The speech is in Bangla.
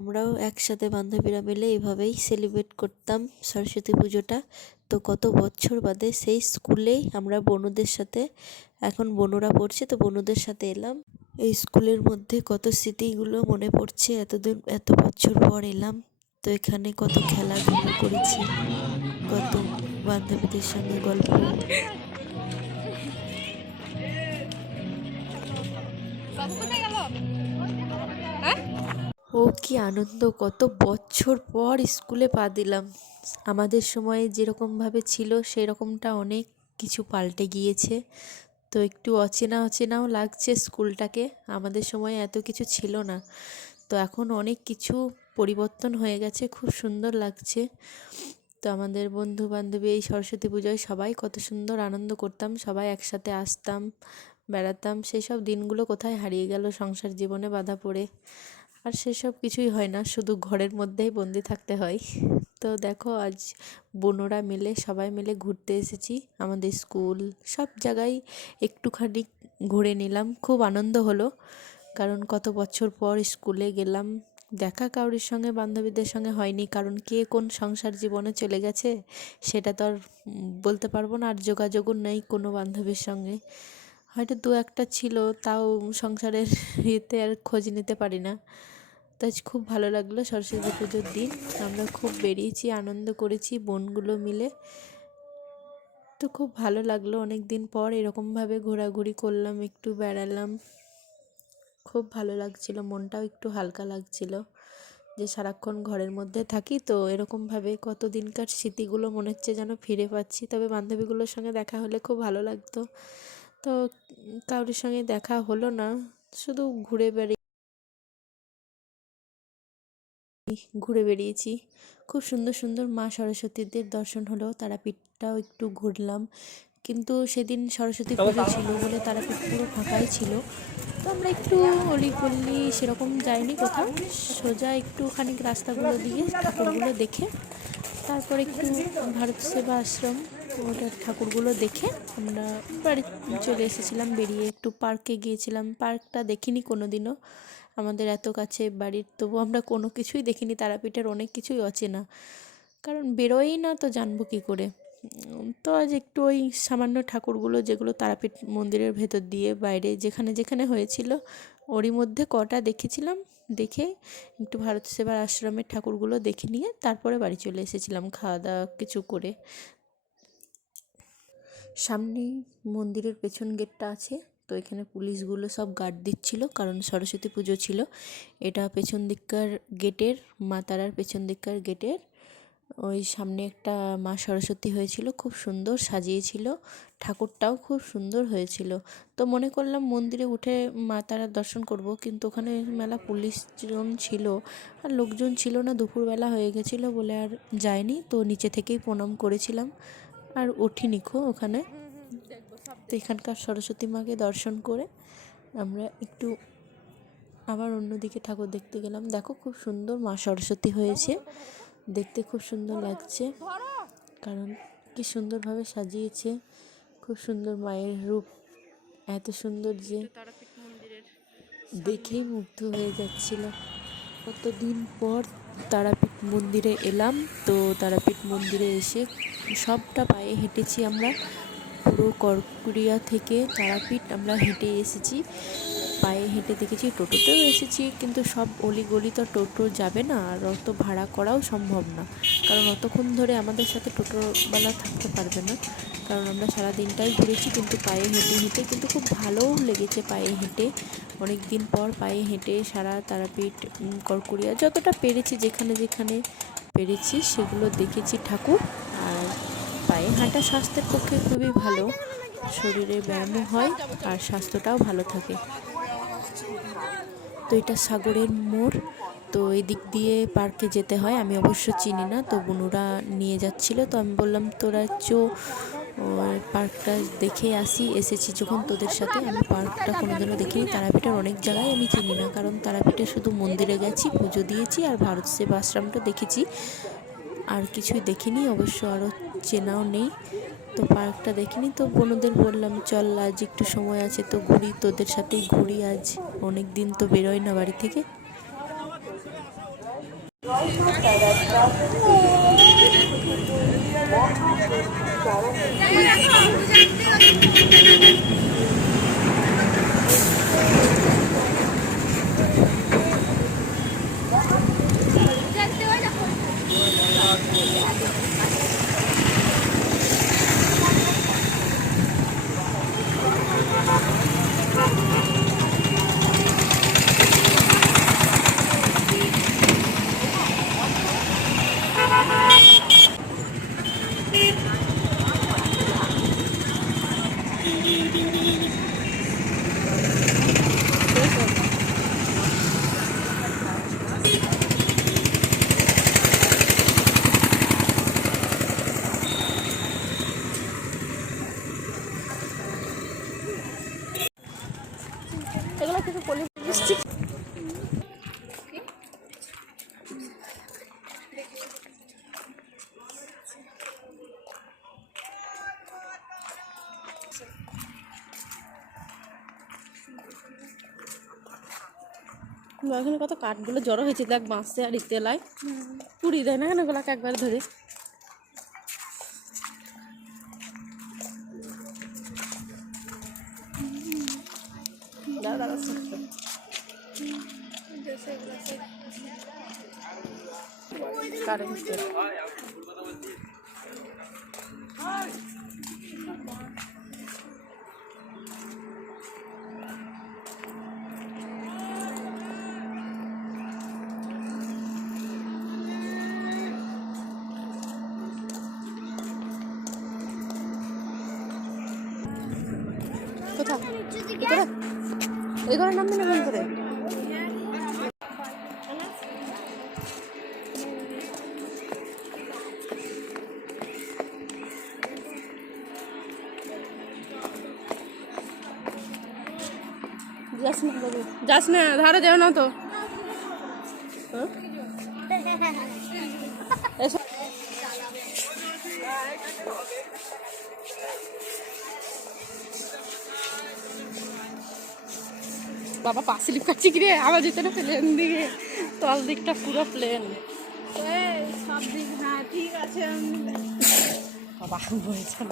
আমরাও একসাথে বান্ধবীরা মিলে এভাবেই সেলিব্রেট করতাম সরস্বতী পুজোটা। তো কত বছর বাদে সেই স্কুলেই আমরা বনুদের সাথে, এখন বনুরা পড়ছে, তো বনুদের সাথে এলাম। এই স্কুলের মধ্যে কত স্মৃতিগুলো মনে পড়ছে, এতদিন, এত বছর পর এলাম। তো এখানে কত খেলাধুলো করেছি, কত বান্ধবীদের সঙ্গে গল্প ও কি আনন্দ, কত বছর পর স্কুলে পা দিলাম। আমাদের সময়ে যেরকমভাবে ছিল, সেরকমটা অনেক কিছু পাল্টে গিয়েছে। তো একটু অচেনা অচেনাও লাগছে স্কুলটাকে, আমাদের সময় এত কিছু ছিল না। তো এখন অনেক কিছু পরিবর্তন হয়ে গেছে, খুব সুন্দর লাগছে। তো আমাদের বন্ধু বান্ধবী এই সরস্বতী পুজোয় সবাই কত সুন্দর আনন্দ করতাম, সবাই একসাথে আসতাম, বেড়াতাম। সেসব দিনগুলো কোথায় হারিয়ে গেল সংসার জীবনে বাধা পড়ে। আর সেসব কিছুই হয় না, শুধু ঘরের মধ্যেই বন্দি থাকতে হয়। তো দেখো, আজ বোনরা মিলে, সবাই মিলে ঘুরতে এসেছি। আমাদের স্কুল সব জায়গায় একটুখানি ঘুরে নিলাম। খুব আনন্দ হলো, কারণ কত বছর পর স্কুলে গেলাম। দেখা কাউরির সঙ্গে, বান্ধবীদের সঙ্গে হয়নি। কারণ কে কোন সংসার জীবনে চলে গেছে, সেটা তো আর বলতে পারব না। আর যোগাযোগও নেই কোনো বান্ধবীর সঙ্গে। হয়তো দু একটা ছিল, তাও সংসারের ইয়েতে আর খোঁজ নিতে পারি না। তো আজ খুব ভালো লাগল সরস্বতী পুজোর দিন। আমরা খুব বেরিয়েছি, আনন্দ করেছি বোনগুলো মিলে। তো খুব ভালো লাগল। অনেক দিন পর এরকমভাবে ঘোরাঘুরি করলাম, একটু বেড়ালাম। খুব ভালো লাগছিল, মনটাও একটু হালকা লাগছিল যে সারাক্ষণ ঘরের মধ্যে থাকি। তো এরকমভাবে কত দিনকার স্মৃতিগুলো মনে হচ্ছে যেন ফিরে পাচ্ছি। তবে বান্ধবীগুলোর সঙ্গে দেখা হলে খুব ভালো লাগতো। তো কারোর সঙ্গে দেখা হলো না, শুধু ঘুরে বেড়িয়ে ঘুরে বেরিয়েছি খুব সুন্দর সুন্দর মা সরস্বতীদের দর্শন হলো তারাপীঠটাও একটু ঘুরলাম। কিন্তু সেদিন সরস্বতী পুজো ছিল বলে তারাপীঠ পুরো ফাঁকাই ছিল। তো আমরা একটু অলিগলি সেরকম যাইনি কোথাও। সোজা একটু খানিক রাস্তাগুলো দিয়ে ঠাকুরগুলো দেখে তারপরে একটু ভারত সেবা আশ্রম ওটার ঠাকুরগুলো দেখে আমরা বাড়ি চলে এসেছিলাম বেরিয়ে একটু পার্কে গিয়েছিলাম। পার্কটা দেখিনি কোনো দিনও আমাদের এত কাছে বাড়ির তবু আমরা কোনো কিছুই দেখিনি। তারাপীঠের অনেক কিছুই অচেনা। কারণ বেরোই না তো জানব কী করে? তো আজ একটু ওই সামান্য ঠাকুরগুলো যেগুলো তারাপীঠ মন্দিরের ভেতর দিয়ে বাইরে যেখানে যেখানে হয়েছিল, ওরই মধ্যে কটা দেখেছিলাম, দেখে একটু ভারত সেবার আশ্রমের ঠাকুরগুলো দেখে নিয়ে তারপরে বাড়ি চলে এসেছিলাম খাওয়া দাওয়া কিছু করে। সামনেই মন্দিরের পেছন গেটটা আছে, তো এখানে পুলিশগুলো সব গার্ড দিচ্ছিল, কারণ সরস্বতী পুজো ছিল। এটা পেছন দিককার গেটের, মা তারার পেছন দিককার গেটের। ওই সামনে একটা মা সরস্বতী হয়েছিল, খুব সুন্দর সাজিয়েছিল। ঠাকুরটাও খুব সুন্দর হয়েছিল। তো মনে করলাম মন্দিরে উঠে মা তারার দর্শন করব, কিন্তু ওখানে মেলা পুলিশজন ছিল আর লোকজন ছিল না, দুপুরবেলা হয়ে গেছিল বলে আর যায়নি। তো নিচে থেকেই প্রণাম করেছিলাম আর উঠিনি খো ওখানে। তো এখানকার সরস্বতী মাকে দর্শন করে আমরা একটু আবার অন্যদিকে ঠাকুর দেখতে গেলাম। দেখো খুব সুন্দর মা সরস্বতী হয়েছে। দেখতে খুব সুন্দর লাগছে। কারণ কি সুন্দরভাবে সাজিয়েছে। খুব সুন্দর মায়ের রূপ। এত সুন্দর যে দেখেই মুগ্ধ হয়ে যাচ্ছিল। কতদিন পর তারাপীঠ মন্দিরে এলাম। তো তারাপীঠ মন্দিরে এসে সবটা পায়ে হেঁটেছি আমরা। পুরো করকুড়িয়া থেকে তারাপীঠ আমরা হেঁটে এসেছি। পায়ে হেঁটে দেখেছি, টোটোতেও এসেছি, কিন্তু সব অলিগলি তো টোটো যাবে না আর অত ভাড়া করাও সম্ভব না। কারণ অতক্ষণ ধরে আমাদের সাথে টোটোওয়ালা থাকতে পারবে না। কারণ আমরা সারা দিনটাই ঘুরেছি, কিন্তু পায়ে হেঁটে হেঁটে, কিন্তু খুব ভালোও লেগেছে পায়ে হেঁটে। অনেক দিন পর পায়ে হেঁটে সারা তারাপীঠ করকুড়িয়া যতটা পেরেছি, যেখানে যেখানে পেরেছি, সেগুলো দেখেছি ঠাকুর। আর পায়ে হাঁটা স্বাস্থ্যের পক্ষে খুবই ভালো, শরীরে ব্যায়ামও হয়, আর স্বাস্থ্যটাও ভালো থাকে। তো এটা সাগরের মোড়। তো এই দিক দিয়ে পার্কে যেতে হয়, আমি অবশ্য চিনি না, তো বুনুরা নিয়ে যাচ্ছিল। তো আমি বললাম, তোরা চো পার্কটা দেখে আসি। এসেছি যখন তোদের সাথে। আমি পার্কটা কোনোদিনও দেখিনি। তারাপীঠের অনেক জায়গায় আমি চিনি না, কারণ তারাপীঠে শুধু মন্দিরে গেছি, পুজো দিয়েছি আর ভারত সেবা আশ্রমটা দেখেছি। আর কিছুই দেখিনি, অবশ্য আরও চেনাও নেই। তো পার্কটা দেখিনি, তো বোনদের বললাম, চল আজ একটু সময় আছে তো ঘুরি, তোদের সাথেই ঘুরি আজ। অনেক দিন তো বেরোয় না বাড়ি থেকে। এগুলো এখানে কত কাঠগুলো জড়ো হয়েছে, দেখ বাঁশে আর ইতেলায়। পুড়ি দেয় না কেন ওগুলোকে একবার ধরে? দাঁড়া এই ঘরের নাম দিলে কোন করে যাস না যাস না ধারে যাও না তো। হ্যাঁ? বাবা পা স্লিপ গিয়ে আবার যেতে না প্লেন দিকে তল দিকটা পুরো প্লেন সব দিক না ঠিক আছে বাবা বলছে